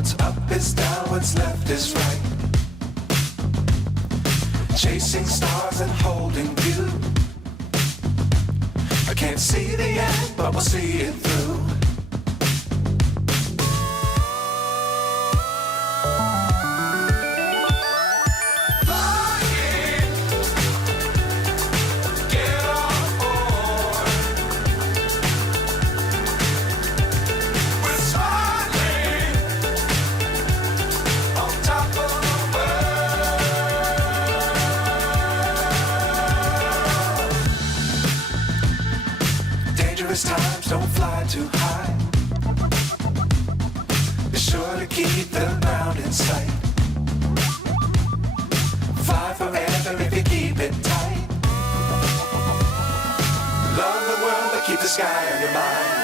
What's up is down, what's left is right. Chasing stars and holding you. I can't see the end, but we'll see it through. Dangerous times, don't fly too high. Be sure to keep the ground in sight. Fly forever if you keep it tight. Love the world, but keep the sky on your mind.